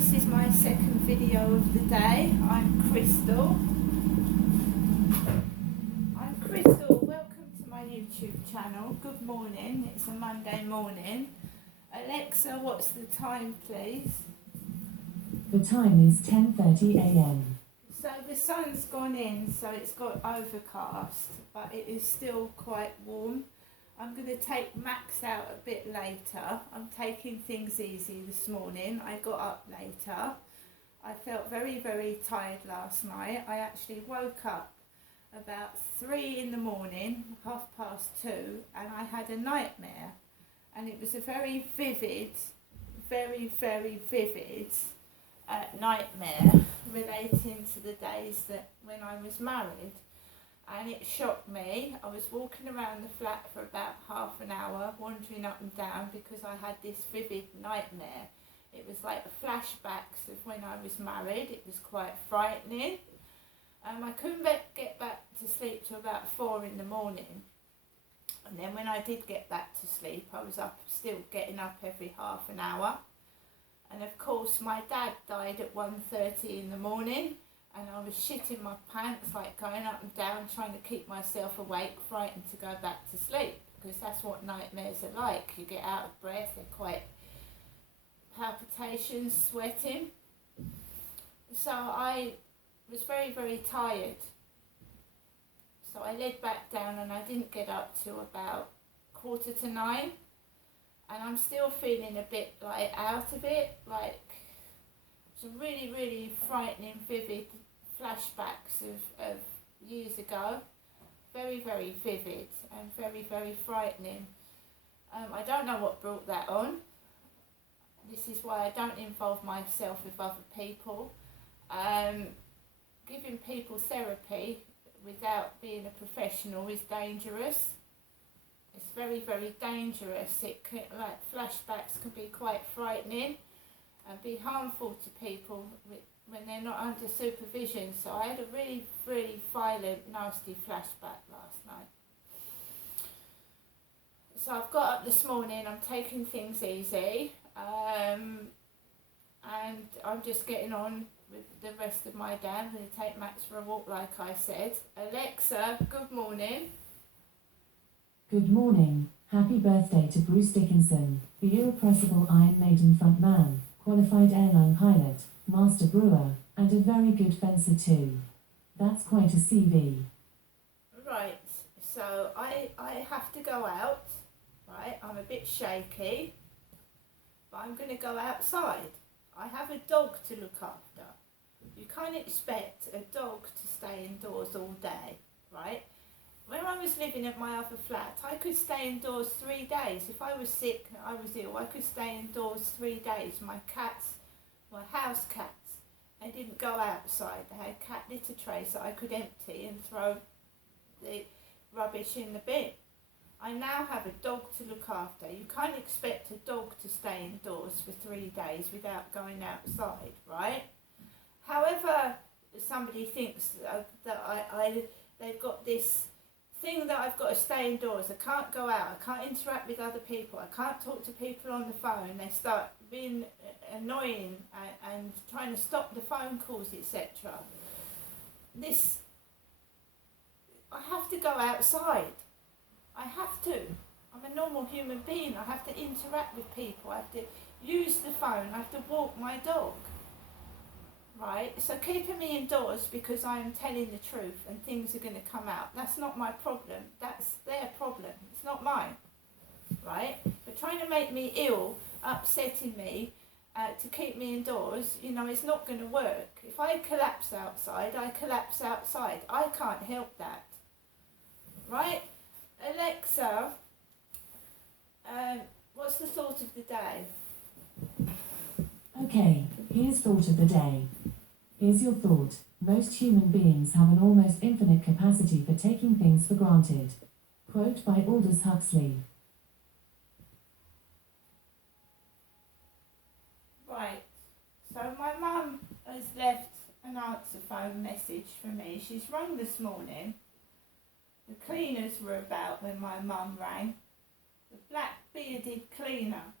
This is my second video of the day. I'm Crystal. Welcome to my YouTube channel. Good morning. It's a Monday morning. Alexa, what's the time, please? The time is 10:30 a.m. So the sun's gone in, so it's got overcast, but it is still quite warm. I'm going to take Max out a bit later. I'm taking things easy this morning. I got up later. I felt very, very tired last night. I actually woke up about 3 in the morning, 2:30, and I had a nightmare. And it was a very vivid, very, very vivid nightmare relating to the days that when I was married. And it shocked me. I was walking around the flat for about half an hour, wandering up and down because I had this vivid nightmare. It was like flashbacks of when I was married. It was quite frightening. I couldn't get back to sleep till about 4 in the morning. And then when I did get back to sleep, I was still getting up every half an hour. And of course, my dad died at 1:30 in the morning. And I was shitting my pants, like going up and down, trying to keep myself awake, frightened to go back to sleep, because that's what nightmares are like. You get out of breath, they're quite palpitations, sweating. So I was very, very tired. So I laid back down and I didn't get up till about 8:45. And I'm still feeling a bit like out of it, like some really, really frightening, vivid flashbacks of years ago. Very, very vivid and very, very frightening. I don't know what brought that on. This is why I don't involve myself with other people. Giving people therapy without being a professional is dangerous. It's very, very dangerous. It can, like flashbacks can be quite frightening and be harmful to people when they're not under supervision. So I had a really, really violent, nasty flashback last night. So I've got up this morning, I'm taking things easy, and I'm just getting on with the rest of my day. I'm going to take Max for a walk like I said. Alexa, good morning. Good morning. Happy birthday to Bruce Dickinson, the irrepressible Iron Maiden frontman, qualified airline pilot, master brewer, and a very good fencer too. That's quite a CV. Right, so I have to go out, right? I'm a bit shaky, but I'm going to go outside. I have a dog to look after. You can't expect a dog to stay indoors all day, right? When I was living at my other flat, I could stay indoors 3 days. If I was sick, I was ill, I could stay indoors 3 days. My cats were house cats. They didn't go outside. They had cat litter trays that I could empty and throw the rubbish in the bin. I now have a dog to look after. You can't expect a dog to stay indoors for 3 days without going outside, right? However, somebody thinks that they've got this thing that I've got to stay indoors. I can't go out. I can't interact with other people. I can't talk to people on the phone. They start being annoying and trying to stop the phone calls, etc. I have to go outside. I have to. I'm a normal human being. I have to interact with people. I have to use the phone. I have to walk my dog. Right, so keeping me indoors because I am telling the truth and things are going to come out. That's not my problem. That's their problem. It's not mine. Right? But trying to make me ill, upsetting me, to keep me indoors, it's not going to work. If I collapse outside, I collapse outside. I can't help that. Right? Alexa, what's the thought of the day? Okay, here's thought of the day. Here's your thought. Most human beings have an almost infinite capacity for taking things for granted. Quote by Aldous Huxley. Right, so my mum has left an answer phone message for me. She's rung this morning. The cleaners were about when my mum rang. The black bearded cleaner.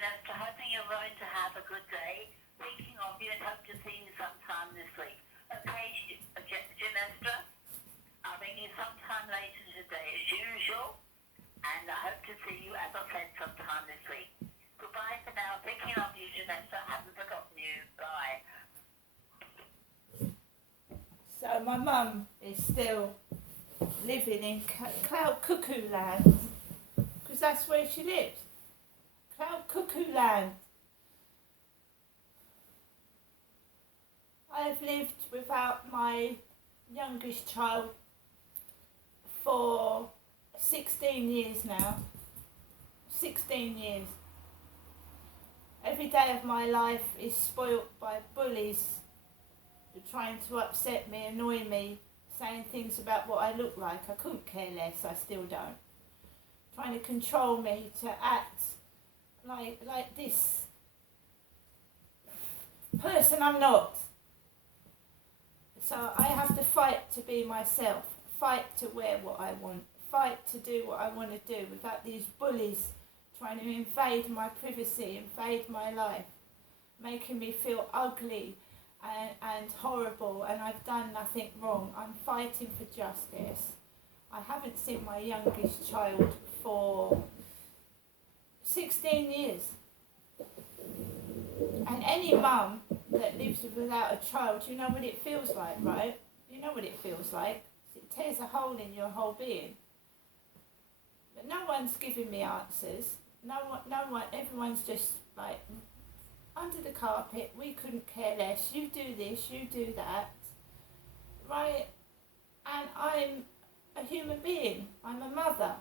Janessa, hoping you're going to have a good day. Thinking of you and hope to see you sometime this week. Okay, Janessa, I'll ring you sometime later today as usual, and I hope to see you, as I said, sometime this week. Goodbye for now. Thinking of you, Janessa. Haven't forgotten you. Bye. So my mum is still living in Cloud Cuckoo Land, because that's where she lives. Cloud Cuckoo Land. I have lived without my youngest child for 16 years now. 16 years. Every day of my life is spoilt by bullies who are trying to upset me, annoy me, saying things about what I look like. I couldn't care less, I still don't. Trying to control me to act like this person I'm not. So I have to fight to be myself, fight to wear what I want, fight to do what I want to do without these bullies trying to invade my privacy, invade my life, making me feel ugly and horrible, and I've done nothing wrong. I'm fighting for justice. I haven't seen my youngest child for 16 years. And any mum that lives without a child, you know what it feels like, right? You know what it feels like. It tears a hole in your whole being. But no one's giving me answers. No one, everyone's just like, under the carpet, we couldn't care less, you do this, you do that, right? And I'm a human being, I'm a mother.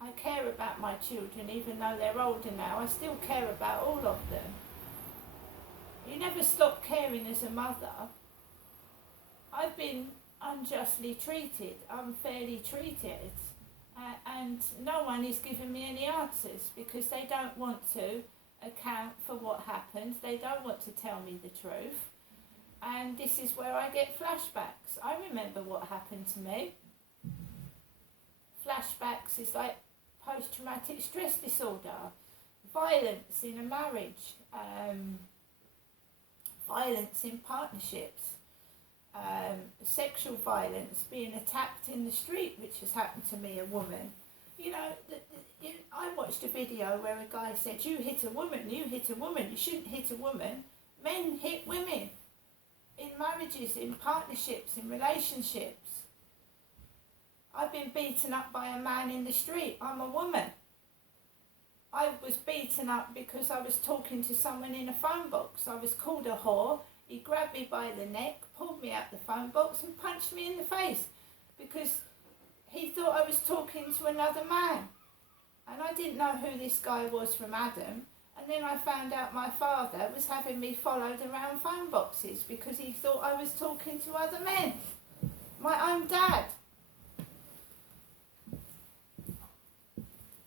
I care about my children, even though they're older now, I still care about all of them. You never stop caring as a mother. I've been unjustly treated, unfairly treated, and no one is giving me any answers because they don't want to account for what happened. They don't want to tell me the truth. And this is where I get flashbacks. I remember what happened to me. Flashbacks is like post-traumatic stress disorder, violence in a marriage, violence in partnerships, sexual violence, being attacked in the street, which has happened to me, a woman. You know, I watched a video where a guy said, you hit a woman, you shouldn't hit a woman. Men hit women in marriages, in partnerships, in relationships. I've been beaten up by a man in the street. I'm a woman. I was beaten up because I was talking to someone in a phone box. I was called a whore. He grabbed me by the neck, pulled me out the phone box and punched me in the face because he thought I was talking to another man. And I didn't know who this guy was from Adam. And then I found out my father was having me followed around phone boxes because he thought I was talking to other men. My own dad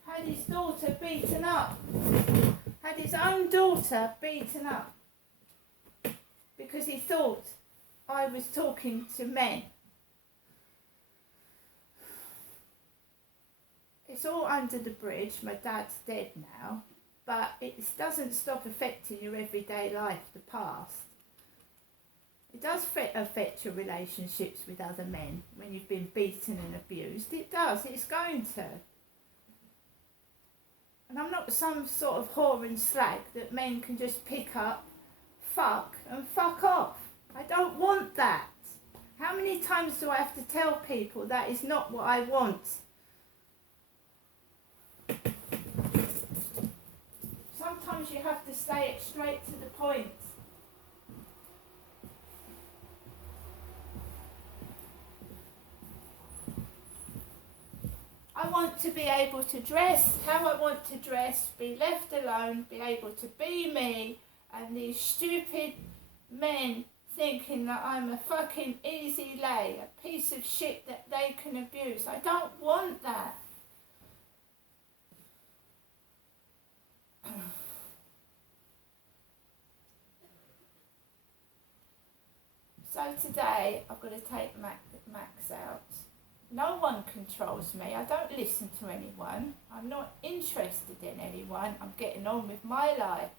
had his daughter beaten up. Had his own daughter beaten up because he thought I was talking to men. It's all under the bridge. My dad's dead now, but it doesn't stop affecting your everyday life, the past. It does affect your relationships with other men when you've been beaten and abused. It does, it's going to. And I'm not some sort of whore and slag that men can just pick up, fuck and fuck off. I don't want that. How many times do I have to tell people that is not what I want? Sometimes you have to say it straight to the point. I want to be able to dress how I want to dress, be left alone, be able to be me, and these stupid men thinking that I'm a fucking easy lay, a piece of shit that they can abuse. I don't want that. So today I've got to take Max out No one controls me. I don't listen to anyone. I'm not interested in anyone. I'm getting on with my life.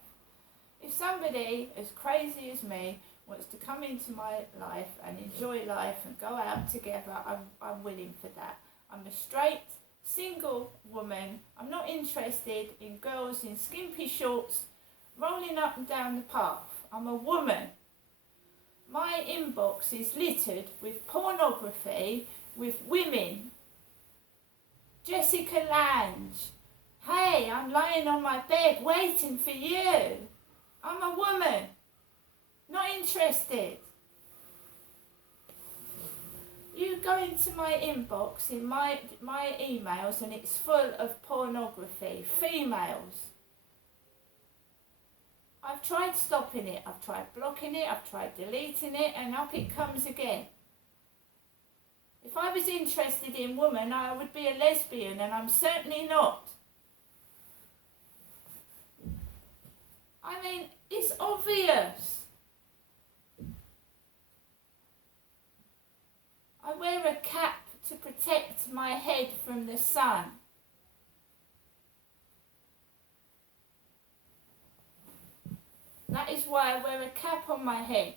If somebody as crazy as me wants to come into my life and enjoy life and go out together, I'm willing for that. I'm a straight, single woman. I'm not interested in girls in skimpy shorts rolling up and down the path. I'm a woman. My inbox is littered with pornography, with women. Jessica Lange. Hey, I'm lying on my bed waiting for you. I'm a woman. Not interested. You go into my inbox in my emails and it's full of pornography. Females. I've tried stopping it. I've tried blocking it. I've tried deleting it, and up it comes again. If I was interested in women, I would be a lesbian, and I'm certainly not. I mean, it's obvious. I wear a cap to protect my head from the sun. That is why I wear a cap on my head.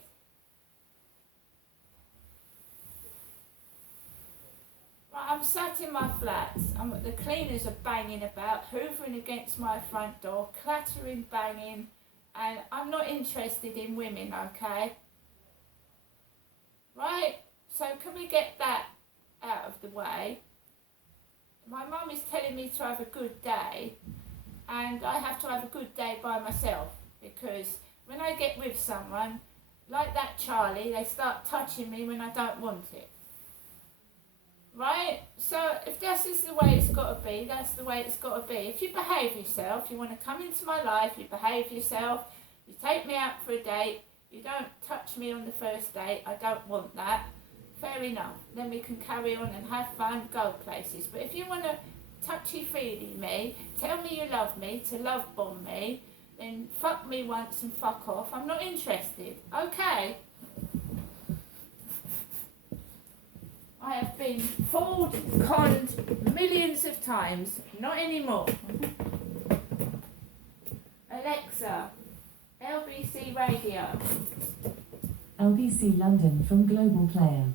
Right, I'm sat in my flat. The cleaners are banging about, hoovering against my front door, clattering, banging, and I'm not interested in women, okay? Right? So can we get that out of the way? My mum is telling me to have a good day, and I have to have a good day by myself, because when I get with someone, like that Charlie, they start touching me when I don't want it. Right? So if this is the way it's got to be, that's the way it's got to be. If you behave yourself, you want to come into my life, you behave yourself, you take me out for a date, you don't touch me on the first date, I don't want that. Fair enough. Then we can carry on and have fun, go places. But if you want to touchy-feely me, tell me you love me, to love bomb me, then fuck me once and fuck off. I'm not interested. Okay? I have been fooled, conned millions of times. Not anymore. Alexa, LBC Radio. LBC London from Global Player.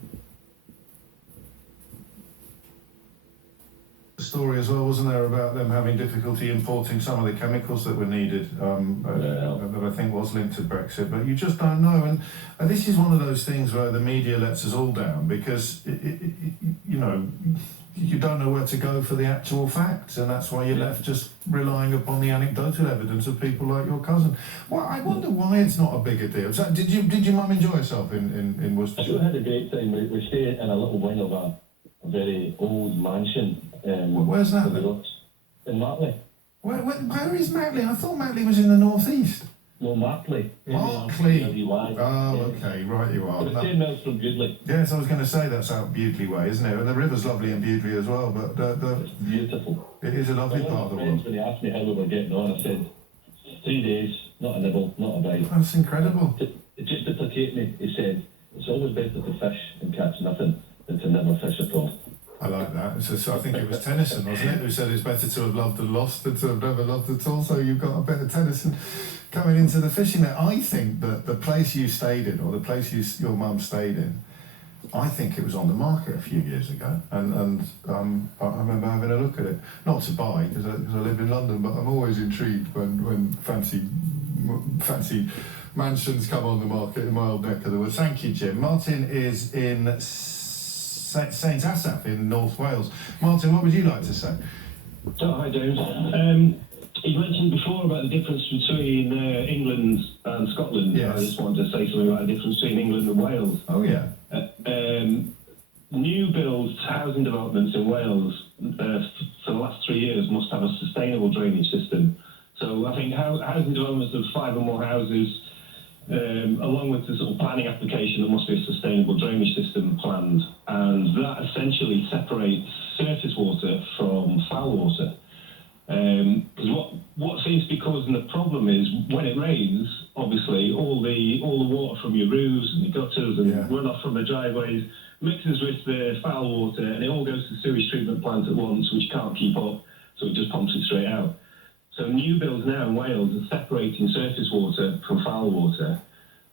Story as well, wasn't there, about them having difficulty importing some of the chemicals that were needed, that I think was linked to Brexit, but you just don't know. And this is one of those things where the media lets us all down, because you know, you don't know where to go for the actual facts, and that's why you're left just relying upon the anecdotal evidence of people like your cousin. Well, I wonder why it's not a bigger deal. So did your mum enjoy herself in Worcestershire? I had a great time. We stay in a little wing of a very old mansion. Where's that then? In Martley. Where is Martley? I thought Martley was in the northeast. No, Martley. Martley. Oh, okay, right you are. It's 10 miles from Bewdley. Yes, I was going to say that's out Bewdley way, isn't it? And the river's lovely in Bewdley as well, but It's beautiful. it is a lovely part of the world. When they asked me how we were getting on, I said, 3 days, not a nibble, not a bite. That's incredible. Just to placate me, he said, it's always better to fish and catch nothing than to never fish at all. I like that. So I think it was Tennyson, wasn't it, who said it's better to have loved and lost than to have never loved at all. So you've got a bit of Tennyson coming into the fishing net. I think that the place you stayed in, or the place your mum stayed in, I think it was on the market a few years ago, and I remember having a look at it. Not to buy, because I live in London, but I'm always intrigued when fancy mansions come on the market in my old neck of the woods. Thank you, Jim. Martin is in Saint Asaph in North Wales. Martin, what would you like to say? Oh, hi, James. You mentioned before about the difference between England and Scotland. Yes. I just wanted to say something about the difference between England and Wales. Oh, yeah. New build housing developments in Wales for the last 3 years must have a sustainable drainage system. So I think housing developments of 5 or more houses, along with the sort of planning application, there must be a sustainable drainage system planned, and that essentially separates surface water from foul water. Because what seems to be causing the problem is when it rains, obviously all the water from your roofs and your gutters and runoff from the driveways mixes with the foul water, and it all goes to the sewage treatment plant at once, which can't keep up, so it just pumps it straight out. So new builds now in Wales are separating surface water from foul water.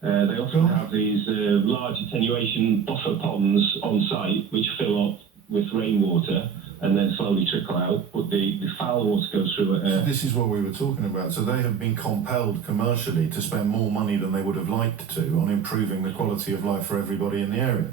They often have these large attenuation buffer ponds on site, which fill up with rainwater and then slowly trickle out, but the foul water goes through it. This is what we were talking about. So they have been compelled commercially to spend more money than they would have liked to on improving the quality of life for everybody in the area.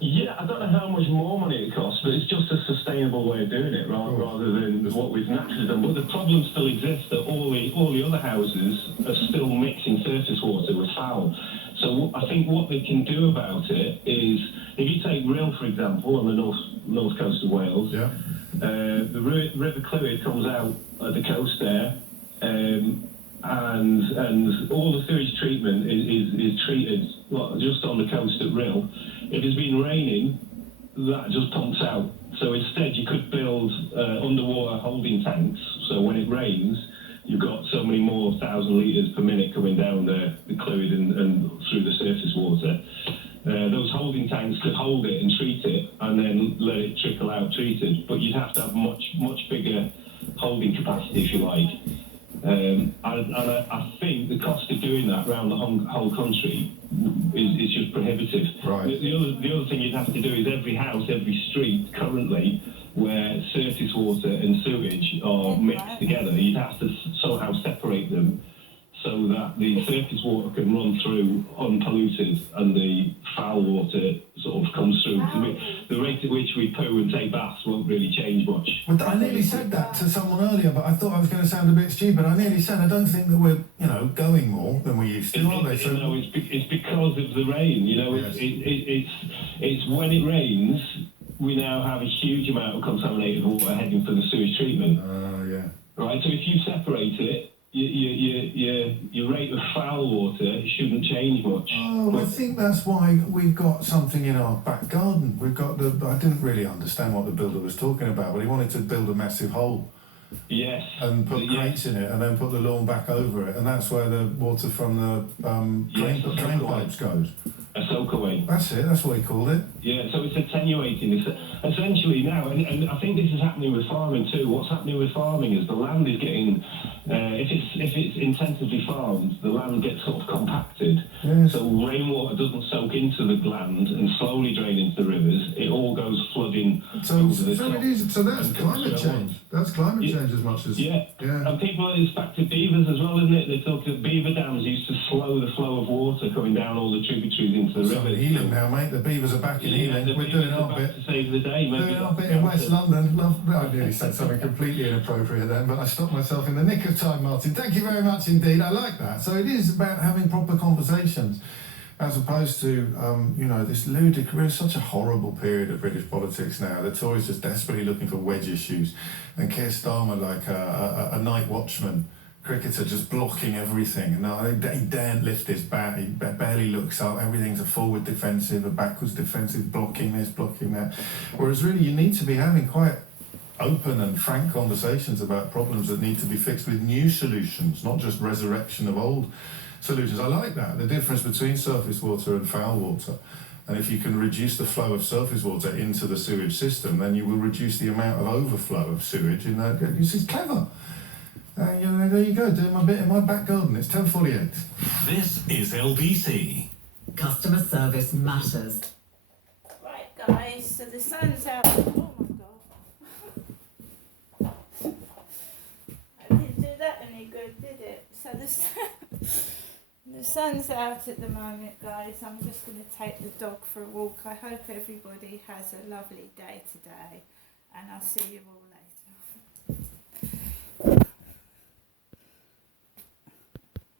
Yeah, I don't know how much more money it costs, but it's just a sustainable way of doing it rather than what we've naturally done. But the problem still exists that all the other houses are still mixing surface water with foul. So I think what they can do about it is, if you take Rhyl, for example, on the north coast of Wales, Yeah. the River Clwyd comes out at the coast there, and all the sewage treatment is treated just on the coast at Rhyl. If it's been raining, that just pumps out. So instead, you could build underwater holding tanks. So when it rains, you've got so many more 1,000 litres per minute coming down the Clwyd and through the surface water. Those holding tanks could hold it and treat it, and then let it trickle out treated. But you'd have to have much bigger holding capacity, if you like. And I think the cost of doing that around the whole country is just prohibitive. Right. The other thing you'd have to do is every house, every street currently where surface water and sewage are mixed together, you'd have to somehow separate them so that the surface water can run through unpolluted and the foul water sort of comes through. The rate at which we poo and take baths won't really change much. Well, I nearly said that to someone earlier, but I thought I was going to sound a bit stupid. I nearly said I don't think that we're, going more than we used to, are they? So No, it's because of the rain. Yes. It's when it rains, we now have a huge amount of contaminated water heading for the sewage treatment. yeah. Right, so if you separate it, your rate of foul water shouldn't change much. Oh, I think that's why we've got something in our back garden. I didn't really understand what the builder was talking about, but he wanted to build a massive hole Yes. and put crates in it and then put the lawn back over it, and that's where the water from the drain pipes goes. A soakaway. That's it, that's what he called it. Yeah, so it's attenuating. Essentially now, and I think this is happening with farming too. What's happening with farming is the land is getting, if it's intensively farmed, the land gets sort of compacted. Yes. So rainwater doesn't soak into the land and slowly drain into the rivers. It all goes flooding over the top. It is. So that's climate change. That's climate change as much as yeah. And people, it's back to beavers as well, isn't it? They talk that beaver dams used to slow the flow of water coming down all the tributaries into the So river. Ealing now, mate. The beavers are back in Ealing. We're doing our bit. To save the day, maybe. Doing our bit in West London. I nearly said something completely inappropriate then, but I stopped myself in the nick of time, Martin. Thank you very much indeed. I like that. So it is about having proper conversations, as opposed to, this ludicrous. We're in such a horrible period of British politics now. The Tories just desperately looking for wedge issues, and Keir Starmer like a night watchman cricketer just blocking everything. No, he daren't lift his bat. He barely looks up. Everything's a forward defensive, a backwards defensive, blocking this, blocking that. Whereas really you need to be having quite open and frank conversations about problems that need to be fixed with new solutions, not just resurrection of old solutions. I like that, the difference between surface water and foul water. And if you can reduce the flow of surface water into the sewage system, then you will reduce the amount of overflow of sewage. This is clever. There you go, doing my bit in my back garden. It's 10:48. This is LBC. Customer service matters. Right, guys, so the sun's out. Oh my god. That didn't do that any good, did it? So the sun's out at the moment, guys. I'm just going to take the dog for a walk. I hope everybody has a lovely day today, and I'll see you all later.